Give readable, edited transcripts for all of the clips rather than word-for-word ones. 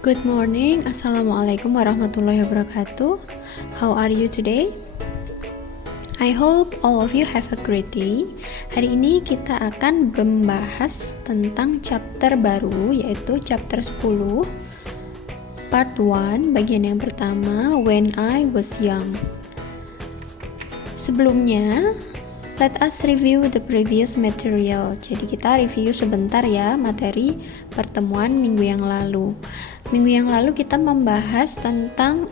Good morning, Assalamualaikum warahmatullahi wabarakatuh. How are you today? I hope all of you have a great day. Hari ini kita akan membahas tentang chapter baru, yaitu chapter 10 Part 1, bagian yang pertama, When I Was Young. Sebelumnya, let us review the previous material. Jadi kita review sebentar ya materi pertemuan minggu yang lalu. Minggu yang lalu kita membahas tentang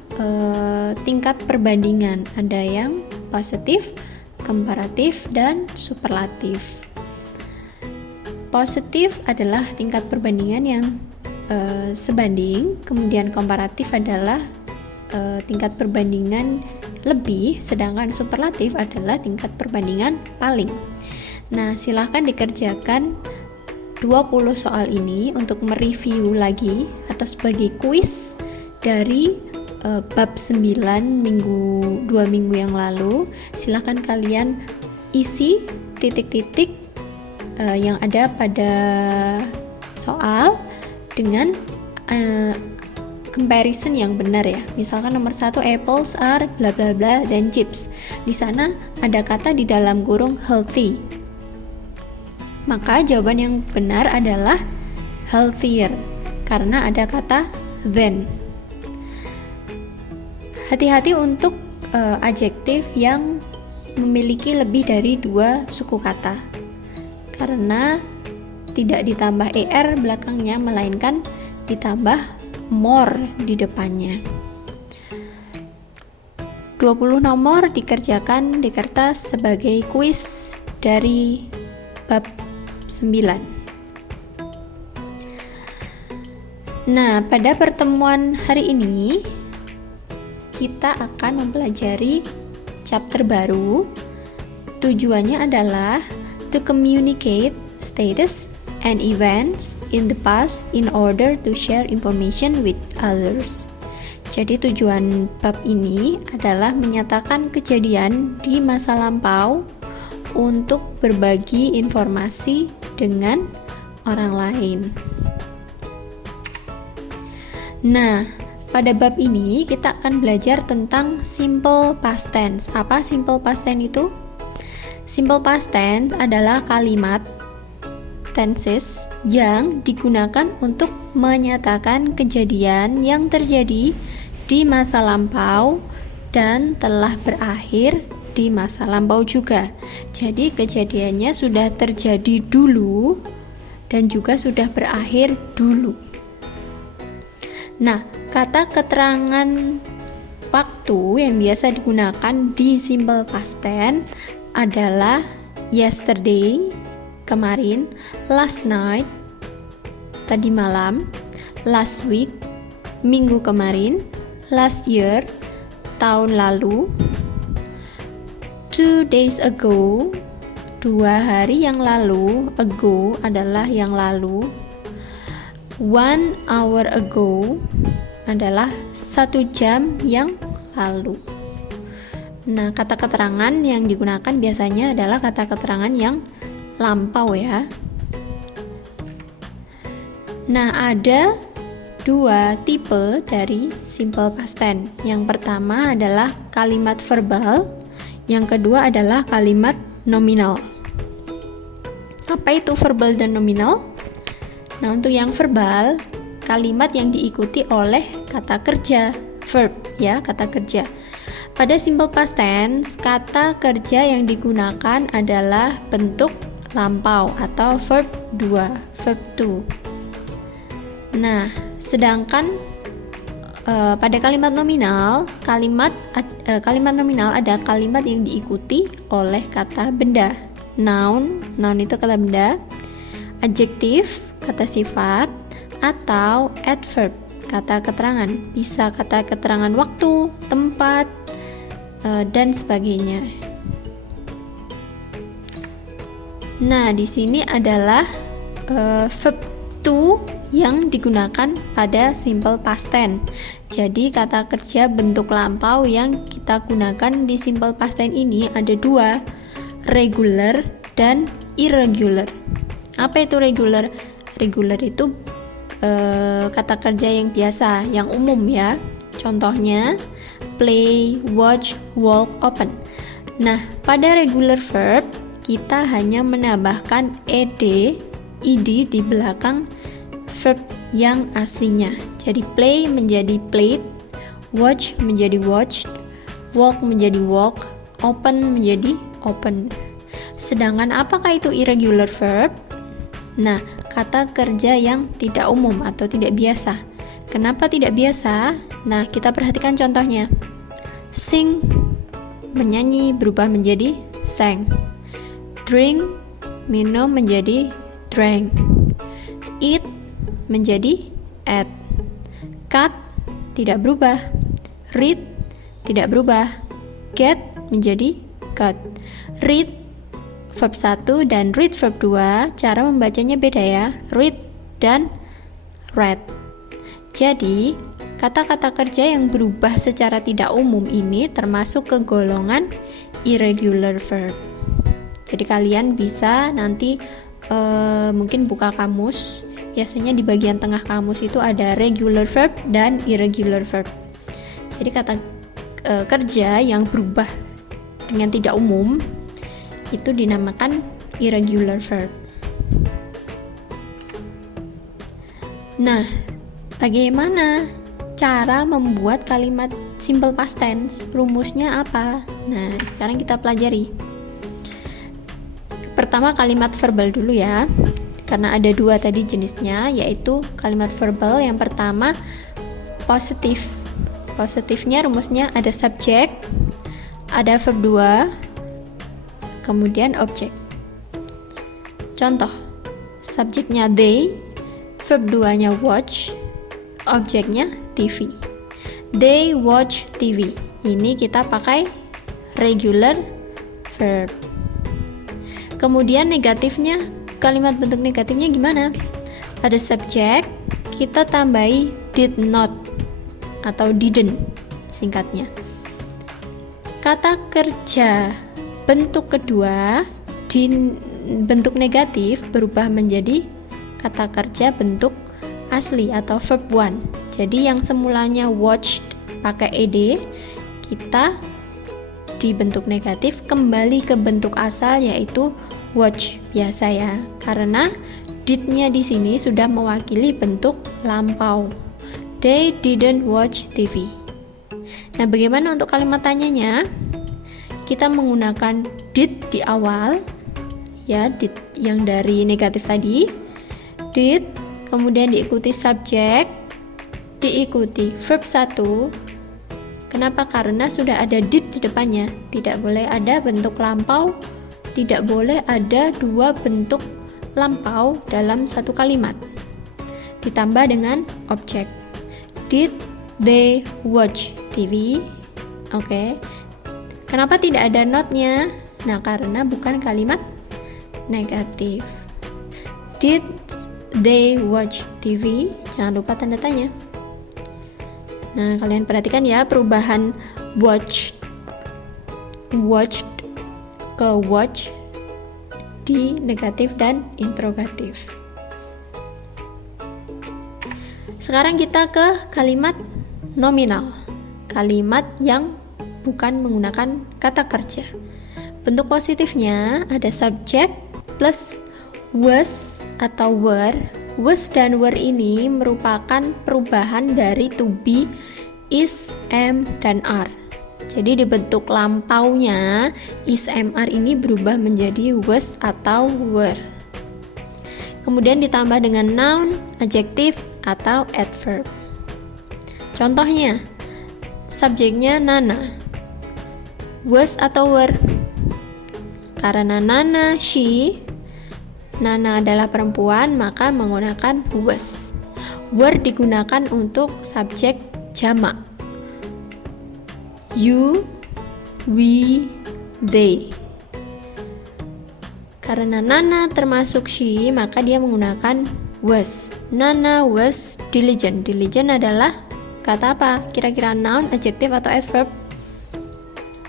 tingkat perbandingan. Ada yang positif, komparatif, dan superlatif. Positif adalah tingkat perbandingan yang sebanding, kemudian komparatif adalah tingkat perbandingan lebih, sedangkan superlatif adalah tingkat perbandingan paling. Nah, silahkan dikerjakan 20 soal ini untuk mereview lagi atau sebagai kuis dari bab 9 2 minggu yang lalu. Silahkan kalian isi titik-titik yang ada pada soal dengan comparison yang benar ya. Misalkan nomor 1, apples are bla bla bla dan chips. Di sana ada kata di dalam kurung healthy. Maka jawaban yang benar adalah healthier karena ada kata than. Hati-hati untuk adjektif yang memiliki lebih dari 2 suku kata, karena tidak ditambah er belakangnya, melainkan ditambah more di depannya. 20 nomor dikerjakan di kertas sebagai kuis dari bab 9. Nah, pada pertemuan hari ini kita akan mempelajari chapter baru. Tujuannya adalah to communicate status and events in the past in order to share information with others. Jadi tujuan bab ini adalah menyatakan kejadian di masa lampau untuk berbagi informasi dengan orang lain. Nah, pada bab ini kita akan belajar tentang simple past tense. Apa simple past tense itu? Simple past tense adalah kalimat tenses yang digunakan untuk menyatakan kejadian yang terjadi di masa lampau dan telah berakhir di masa lampau juga. Jadi kejadiannya sudah terjadi dulu dan juga sudah berakhir dulu. Nah, kata keterangan waktu yang biasa digunakan di simple past tense adalah yesterday, kemarin, last night, tadi malam, last week, minggu kemarin, last year, tahun lalu, 2 days ago, 2 hari yang lalu, ago adalah yang lalu, 1 hour ago adalah 1 jam yang lalu. Nah, kata keterangan yang digunakan biasanya adalah kata keterangan yang lampau ya. Nah, ada 2 tipe dari simple past tense. Yang pertama adalah kalimat verbal, yang kedua adalah kalimat nominal. Apa itu verbal dan nominal? Nah, untuk yang verbal, kalimat yang diikuti oleh kata kerja, verb ya, kata kerja. Pada simple past tense, kata kerja yang digunakan adalah bentuk lampau atau verb 2, verb to. Nah, sedangkan pada kalimat nominal, kalimat nominal ada kalimat yang diikuti oleh kata benda. Noun itu kata benda, adjektif, kata sifat, atau adverb, kata keterangan. Bisa kata keterangan waktu, tempat, dan sebagainya. Nah, di sini adalah verb to yang digunakan pada simple past tense. Jadi kata kerja bentuk lampau yang kita gunakan di simple past tense ini ada 2, regular dan irregular. Apa itu regular? Regular itu kata kerja yang biasa, yang umum ya. Contohnya play, watch, walk, open. Nah, pada regular verb kita hanya menambahkan ed di belakang verb yang aslinya. Jadi play menjadi played, watch menjadi watched, walk menjadi walk, open menjadi open. Sedangkan apakah itu irregular verb? Nah, kata kerja yang tidak umum atau tidak biasa. Kenapa tidak biasa? Nah, kita perhatikan contohnya. Sing, menyanyi, berubah menjadi sang. Drink, minum menjadi drank. Eat menjadi ate. Cut, tidak berubah. Read, tidak berubah. Get menjadi got. Read verb 1 dan read verb 2, cara membacanya beda ya. Read dan read. Jadi, kata-kata kerja yang berubah secara tidak umum ini termasuk ke golongan irregular verb. Jadi kalian bisa nanti mungkin buka kamus. Biasanya di bagian tengah kamus itu ada regular verb dan irregular verb. Jadi kata kerja yang berubah dengan tidak umum itu dinamakan irregular verb. Nah, bagaimana cara membuat kalimat simple past tense? Rumusnya apa? Nah, sekarang kita pelajari. Pertama kalimat verbal dulu ya. Karena ada dua tadi jenisnya, yaitu kalimat verbal yang pertama positif. Positifnya rumusnya ada subjek, ada verb 2, kemudian objek. Contoh, subjeknya they, verb 2-nya watch, objeknya TV. They watch TV. Ini kita pakai regular verb. Kemudian negatifnya, kalimat bentuk negatifnya gimana? Ada subjek, kita tambahi did not atau didn't singkatnya. Kata kerja bentuk kedua di bentuk negatif berubah menjadi kata kerja bentuk asli atau verb 1. Jadi yang semulanya watched pakai ed, kita di bentuk negatif kembali ke bentuk asal yaitu watch biasa ya. Karena did-nya di sini sudah mewakili bentuk lampau. They didn't watch TV. Nah, bagaimana untuk kalimat tanyanya? Kita menggunakan did di awal ya, did yang dari negatif tadi. Did, kemudian diikuti subjek, diikuti verb 1. Kenapa? Karena sudah ada did di depannya. Tidak boleh ada bentuk lampau, tidak boleh ada dua bentuk lampau dalam satu kalimat. Ditambah dengan objek. Did they watch TV? Oke. Kenapa tidak ada not-nya? Nah, karena bukan kalimat negatif. Did they watch TV? Jangan lupa tanda tanya. Nah, kalian perhatikan ya perubahan watched ke watch di negatif dan interrogatif. Sekarang kita ke kalimat nominal. Kalimat yang bukan menggunakan kata kerja. Bentuk positifnya ada subjek plus was atau were. Was dan were ini merupakan perubahan dari to be, is, am, dan are. Jadi di bentuk lampaunya is, am, are ini berubah menjadi was atau were. Kemudian ditambah dengan noun, adjektif, atau adverb. Contohnya, subjeknya Nana. Was atau were? Karena Nana, she, Nana adalah perempuan, maka menggunakan was. Were digunakan untuk subjek jamak. You, we, they. Karena Nana termasuk she, maka dia menggunakan was. Nana was diligent. Diligent adalah kata apa? Kira-kira noun, adjektif, atau adverb?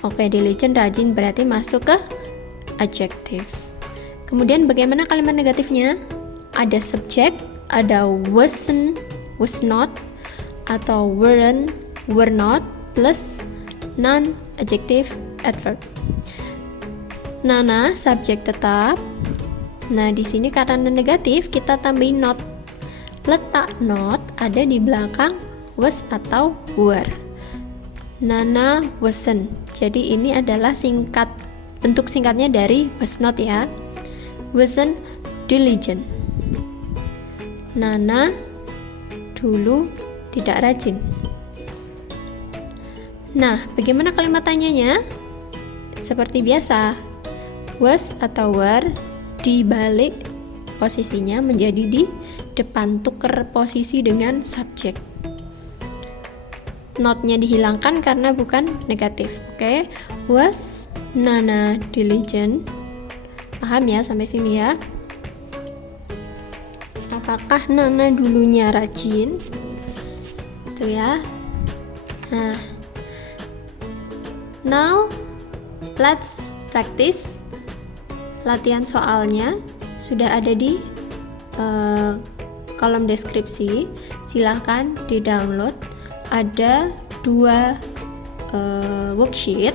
Oke, diligent rajin berarti masuk ke adjektif. Kemudian bagaimana kalimat negatifnya? Ada subjek, ada wasn't, was not, atau weren't, were not, plus non-adjective adverb. Nana, subjek tetap. Nah, di sini karena negatif, kita tambahin not. Letak not ada di belakang was atau were. Nana wasn't. Jadi ini adalah bentuk singkatnya dari was not ya. Wasn't diligent. Nana dulu tidak rajin. Nah, bagaimana kalimat tanyanya? Seperti biasa, was atau were dibalik posisinya menjadi di depan, tuker posisi dengan subjek. Not-nya dihilangkan karena bukan negatif. Oke, was Nana diligent? Paham ya sampai sini ya? Apakah Nana dulunya rajin? Itu ya. Nah, now let's practice. Latihan soalnya sudah ada di kolom deskripsi. Silahkan di-download. Ada 2 worksheet.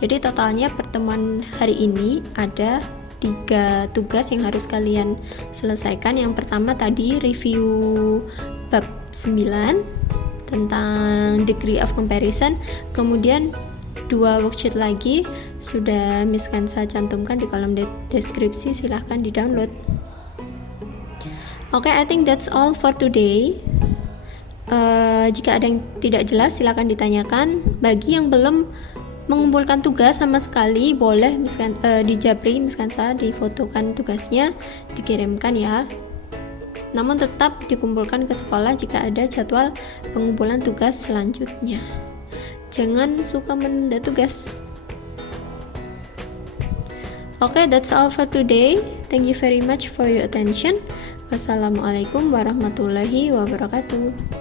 Jadi totalnya pertemuan hari ini ada 3 tugas yang harus kalian selesaikan. Yang pertama tadi review bab 9 tentang degree of comparison. Kemudian 2 worksheet lagi sudah Miss Kansa cantumkan di kolom deskripsi, silahkan di-download. Oke, I think that's all for today. Jika ada yang tidak jelas silahkan ditanyakan. Bagi yang belum mengumpulkan tugas sama sekali, boleh di Japri Miss Kansa difotokan tugasnya, dikirimkan ya. Namun tetap dikumpulkan ke sekolah jika ada jadwal pengumpulan tugas selanjutnya. Jangan suka menunda tugas. Okay, that's all for today. Thank you very much for your attention. Wassalamualaikum warahmatullahi wabarakatuh.